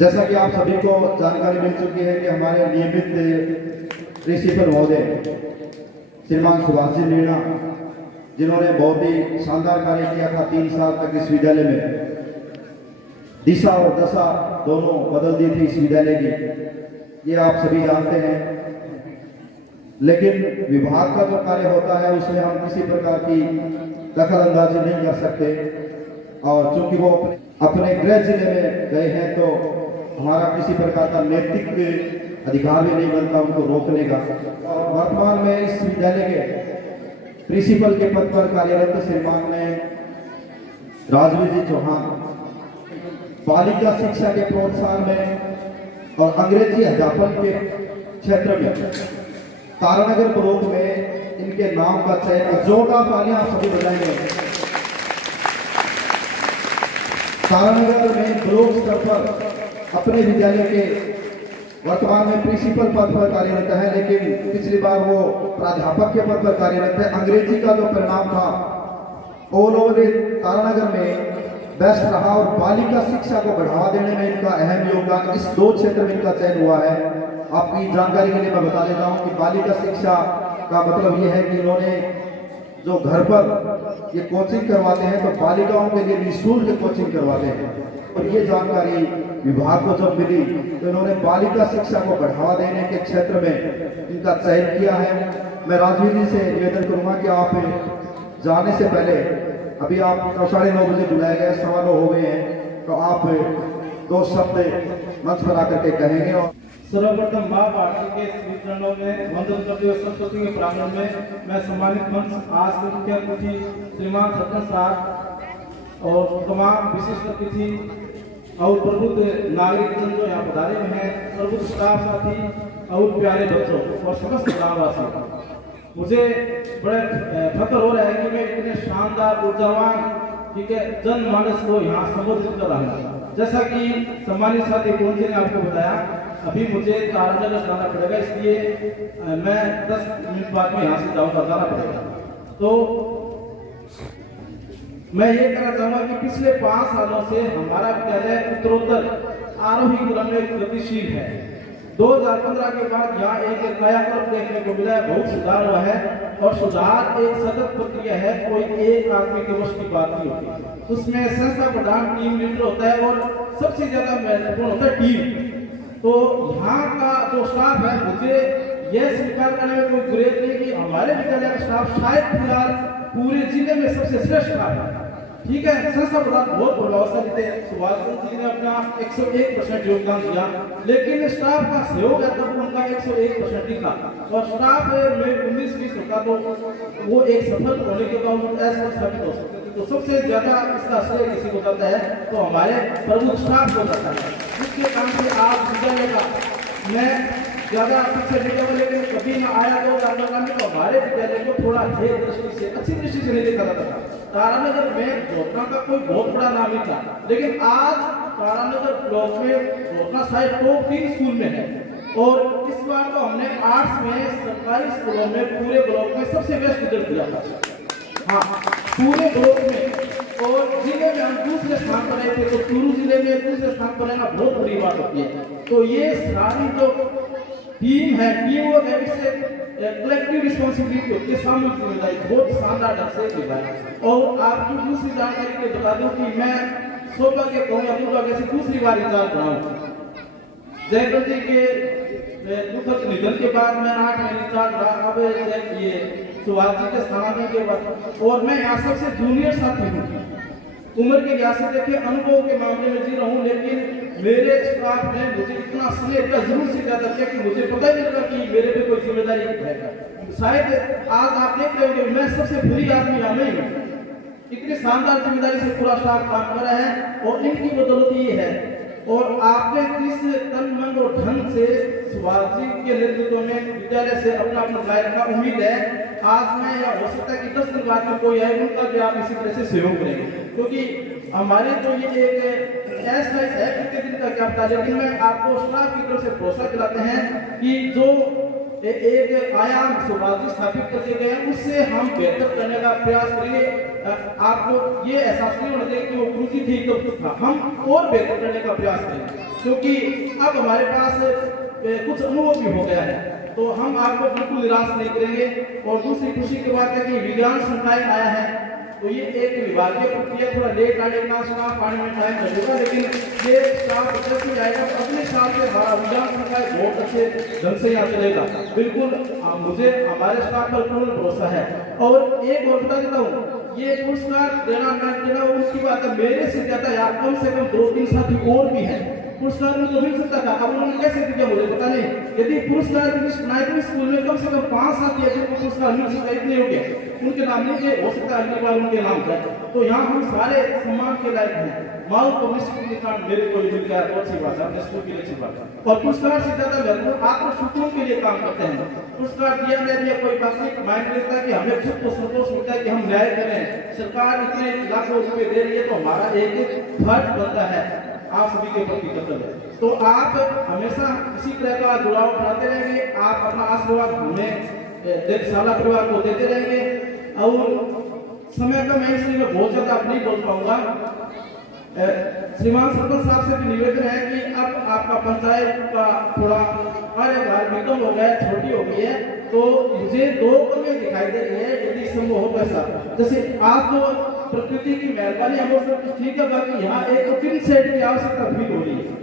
जैसा कि आप सभी को जानकारी मिल चुकी है कि हमारे नियमित प्रिंसिपल महोदय श्रीमान सुभाष जी मीणा, जिन्होंने बहुत ही शानदार कार्य किया था 3 साल तक इस विद्यालय में, दिशा और दशा दोनों बदल दी थी इस विद्यालय की, ये आप सभी जानते हैं। लेकिन विभाग का जो कार्य होता है उसमें हम किसी प्रकार की दखल अंदाजी नहीं कर सकते, और चूंकि वो अपने गृह जिले में गए हैं तो हमारा किसी प्रकार का नैतिक अधिकार भी नहीं बनता उनको रोकने का। और वर्तमान में इस विद्यालय के प्रिंसिपल के पद पर कार्यरत श्रीमान ने राजवीर जी चौहान बालिका शिक्षा के प्रोत्साहन में और अंग्रेजी अध्यापन के क्षेत्र में तारानगर ब्लॉक में इनके नाम का चयन, जोरदार तालियां आप सभी बजाएंगे। तारानगर में ब्लॉक स्तर पर अपने विद्यालय के वर्तमान में प्रिंसिपल पद पर कार्यरत है, लेकिन पिछली बार वो प्राध्यापक के पद पर कार्यरत है। अंग्रेजी का जो परिणाम था ऑल ओवर तारानगर में बेस्ट रहा और बालिका शिक्षा को बढ़ावा देने में इनका अहम योगदान, इस 2 क्षेत्र में इनका चयन हुआ है। आपकी जानकारी के लिए मैं बता देता हूं कि बालिका शिक्षा का मतलब यह है कि इन्होंने जो घर पर ये कोचिंग करवाते हैं तो बालिकाओं के लिए निःशुल्क कोचिंग करवाते हैं, और ये जानकारी विभाग को जब मिली तो इन्होंने बालिका शिक्षा को बढ़ावा देने के क्षेत्र में इनका चयन किया है। मैं राजवीर जी से निवेदन करूंगा कि आप जाने से पहले, अभी आप 9:30 बजे बुलाए गए, 9:15 हो गए हैं, तो आप 2 शब्द मंच पर आकर के कहेंगे। और सर्वप्रथम माँ भारती के वितरणों में वंदन करते हुए सरस्वती के प्रांगण में मैं सम्मानित मंच आज के मुख्य अतिथि श्रीमान सत्तर साहब और तमाम विशिष्ट अतिथि और प्रबुद्ध नागरिकजन जो यहाँ पधारे हुए हैं, प्रबुद्ध स्टाफ साथी और प्यारे बच्चों और समस्त ग्रामवासी, मुझे बड़े फख्र हो रहा है कि मैं इतने शानदार ऊर्जावान जनमानस को यहाँ संबोधित कर रहा हूँ। जैसा कि सम्मानित साथी पूर्ण जी ने आपको बताया, अभी मुझे तारानगर जाना पड़ेगा, इसलिए मैं 10 मिनट बाद में यहाँ से जाना पड़ेगा। तो मैं ये कहना चाहूंगा कि पिछले 5 सालों से हमारा विद्यालय उत्तरोत्तर आरोही क्रम में गतिशील है। 2015 के बाद यहाँ एक कायाकल्प देखने को मिला है, बहुत सुधार हुआ है, और सुधार एक सतत प्रक्रिया है, कोई एक आदमी के वश की बात नहीं होती। उसमें संस्था प्रधान टीम लीडर होता है और सबसे ज्यादा महत्वपूर्ण होता है टीम। तो यहाँ का जो स्टाफ है, मुझे यह स्वीकार करने में कोई गुरेज नहीं कि हमारे विद्यालय का स्टाफ शायद फिलहाल पूरे जिले में सबसे श्रेष्ठ स्टाफ है। ठीक है, संस्था प्रधान बहुत प्रभावशाली थे, सुभाष जी ने अपना 101% योगदान दिया, लेकिन स्टाफ का सहयोग है तब उनका 101% दिखा, और स्टाफ में 19-20 होता तो वो एक सफल होने के बावजूद ऐसा साबित हो सकते थे। तो सबसे ज्यादा इसका श्रेय किसी को जाता है तो हमारे प्रमुख स्टाफ को जाता है, जिसके काम से आज विद्यालय का मैं ज्यादा पीछे नहीं जाऊंगा, लेकिन कभी ना आया तो हमारे विद्यालय को थोड़ा हेय दृष्टि से, अच्छी दृष्टि से नहीं देखा जाता था। तारानगर में घोटना का कोई बहुत बड़ा नाम नहीं था, लेकिन आज तारानगर ब्लॉक में घोटना शायद टॉप 3 स्कूल में है, और इस बार तो हमने आर्ट्स में सरकारी स्कूलों में पूरे ब्लॉक में सबसे बेस्ट रिजल्ट दिया था। हाँ, पूरे ब्लॉक में, और जिले में हम दूसरे स्थान पर रहे थे, तो चूरू जिले में दूसरे स्थान पर रहना बहुत बड़ी बात होती है। तो ये सारी जो टीम है, टीम वर्क है, इससे कलेक्टिव रिस्पांसिबिलिटी होती है, सामूहिक जिम्मेदारी बहुत शानदार ढंग से निभाई। और आपकी दूसरी जानकारी के बता दूं कि मैं सौभाग्य कहूँगा दुर्भाग्य से दूसरी बार इंचार्ज रहा हूँ। जयकर जी के दुखद निधन के बाद मैं 8 महीने इंचार्ज रहा, अब ये सुभाष जी के स्थानांतरण के बाद, और मैं यहाँ सबसे जूनियर साथी हूँ। उम्र के लिहाज से देखिए, अनुभव के मामले में जी रहा हूँ, लेकिन मेरे स्टाफ ने मुझे इतना स्नेह का जरूर से ज्यादा किया कि मुझे पता ही नहीं लगा कि मेरे पे कोई जिम्मेदारी है। शायद आज आप देख रहे होंगे मैं सबसे बुरी आदमी यहाँ नहीं हूँ, इतनी शानदार जिम्मेदारी से पूरा स्टाफ काम कर रहा है, और इनकी बदौलत ये है। और आपने जिस तन मन और ढंग से सुभाष जी के नेतृत्व में विद्यालय से अपना लगाए रखा, उम्मीद है आज मैं, या हो सकता है कि 10 दिन बाद में कोई है, उनका भी आप इसी तरह से सहयोग करेंगे, क्योंकि हमारे तो ये एक ऐसा है कितने दिन का क्या पता, लेकिन मैं आपको स्टाफ की तरफ से भरोसा दिलाते हैं कि जो एक आयाम सुभाष स्थापित करके गए हैं, उससे हम बेहतर करने का प्रयास करेंगे। आपको ये एहसास नहीं होना चाहिए कि वो कुर्सी थी तो था, हम और बेहतर करने का प्रयास करेंगे, क्योंकि अब हमारे पास कुछ अनुभव भी हो गया है, तो हम आपको बिल्कुल निराश नहीं करेंगे। और दूसरी खुशी की बात है कि विज्ञान संकाय आया है, तो ये एक विभागीय प्रक्रिया, थोड़ा लेट आएगा, सुना पानी में टाइम लगेगा, लेकिन ये स्टाफ जैसे ही आएगा तो अगले साल से हमारा विज्ञान संकाय बहुत अच्छे ढंग से यहाँ चलेगा। बिल्कुल मुझे हमारे स्टाफ पर पूर्ण भरोसा है। और एक और बता देता हूँ, ये पुरस्कार देना न देना उसकी बात है, मेरे से ज्यादा यार कम से कम 2-3 साथी और भी है, पुरस्कार मुझे मिल सकता था, अब उन्होंने कैसे दिया मुझे पता नहीं। यदि पुरस्कार नाइट स्कूल में कम से कम 5 साथी ऐसे पुरस्कार मिल सकता है, इतने हो गए, उनके नाम लीजिए, हो सकता है अगली बार उनके नाम जाए। तो यहाँ हम सारे सम्मान के लायक हैं। माउंट पब्लिसिटी के कारण मेरे को मिल गया, बहुत अच्छी बात है, अपने स्कूल के लिए अच्छी बात है। और पुरस्कार से ज्यादा महत्व आत्म सुकून के लिए काम करते हैं। पुरस्कार दिया गया कोई बात नहीं, माइंड करता है कि हमें खुद को संतोष मिलता है कि हम न्याय करें, सरकार इतने लाखों रुपए दे रही है तो हमारा एक फर्ज बनता है आप सभी के प्रति कर्तव्य। तो आप हमेशा इसी तरह का जुड़ाव बनाते रहेंगे, आप अपना आशीर्वाद हमें देवशाला परिवार को देते रहेंगे। और समय का मैं इसलिए बहुत ज्यादा नहीं बोल पाऊंगा। श्रीमान सरपंच साहब से भी निवेदन है कि अब आपका पंचायत का थोड़ा कार्यभार निकम हो गया, छोटी हो गई है, तो मुझे 2 कमियां दिखाई दे रही है, यदि संभव हो वैसा। जैसे आज तो प्रकृति की मेहरबानी है, वो सब ठीक है, बाकी यहाँ एक टिन शेड की आवश्यकता भी हो रही है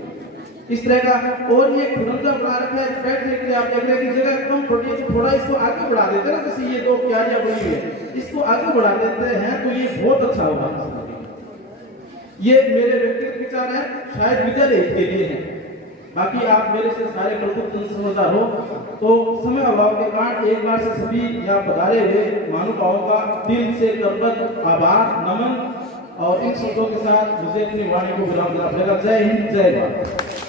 इस तरह का। और ये खुदंता बना रखा है बैठने के लिए, आप देख रहे हैं कि जगह कम पड़ी है, तो थोड़ा इसको आगे बढ़ा देते हैं ना, जैसे ये 2 क्यारियां बनी हुई है, इसको आगे बढ़ा देते हैं तो ये बहुत अच्छा होगा। ये मेरे व्यक्तिगत विचार है, शायद विद्यालय के लिए है, बाकी आप मेरे से सारे प्रबुद्ध समझदार हो। तो समय अभाव के कारण एक बार से सभी यहाँ पधारे हुए महानुभावों का दिल से करबद्ध आभार नमन, और इन शब्दों के साथ मुझे अपनी वाणी को विराम देना पड़ेगा। जय हिंद, जय भारत।